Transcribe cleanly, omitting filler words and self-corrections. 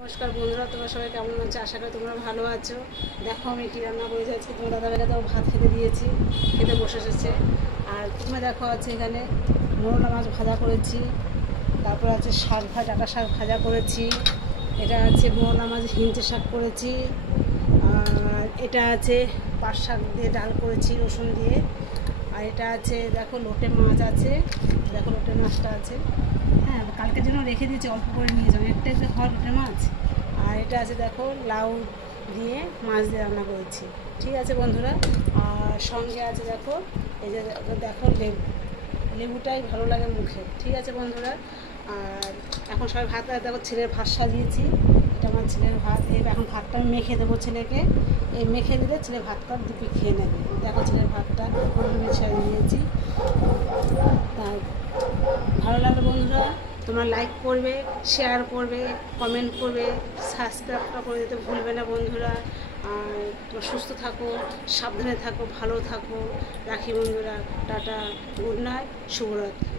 নমস্কার বন্ধুরা, তোমরা সবাই কেমন আছো? আশা করি তোমরা ভালো আছো। দেখো আমি কী রান্না করে যাচ্ছি। তোমার দাদাভাইকে তো ভাত খেতে দিয়েছি, খেতে বসে এসেছে। আর প্রথমে দেখো আছে এখানে মোরলা মাছ ভাজা করেছি, তারপর আছে শাক ভাজা, ডাঁটা শাক ভাজা করেছি, এটা আছে মোরলা মাছ হিঞ্চে শাক করেছি, আর এটা আছে পাট শাক দিয়ে ডাল করেছি রসুন দিয়ে, আর এটা আছে দেখো লোটে মাছ আছে, দেখো লোটে মাছটা আছে। হ্যাঁ, কালকের জন্য রেখে দিয়েছি, অল্প করে নিয়ে যাবো, একটা যে হয় লোটে মাছ। আর এটা আছে দেখো লাউ দিয়ে মাছ দিয়ে রান্না করেছি। ঠিক আছে বন্ধুরা, আর সঙ্গে আছে দেখো এই যে দেখো লেবুটাই ভালো লাগে মুখে। ঠিক আছে বন্ধুরা, আর এখন সবাই ভাত দেখো ছেলের ভাত সাজিয়েছি, এটা আমার ছেলের ভাত। এখন ভাতটা আমি মেখে দেবো ছেলেকে, এই মেখে দিলে ছেলে ভাতটা দুপি খেয়ে নেবে। দেখো ছেলের ভাতটা সাজিয়ে দিয়েছি। তাই ভালো লাগবে বন্ধুরা, তোমরা লাইক করবে, শেয়ার করবে, কমেন্ট করবে, সাবস্ক্রাইবটা করে দিতে ভুলবে না বন্ধুরা। আর তোমরা সুস্থ থাকো, সাবধানে থাকো, ভালো থাকো। রাখি বন্ধুরা, টাটা, গুড নাইট, শুভরাত্রি।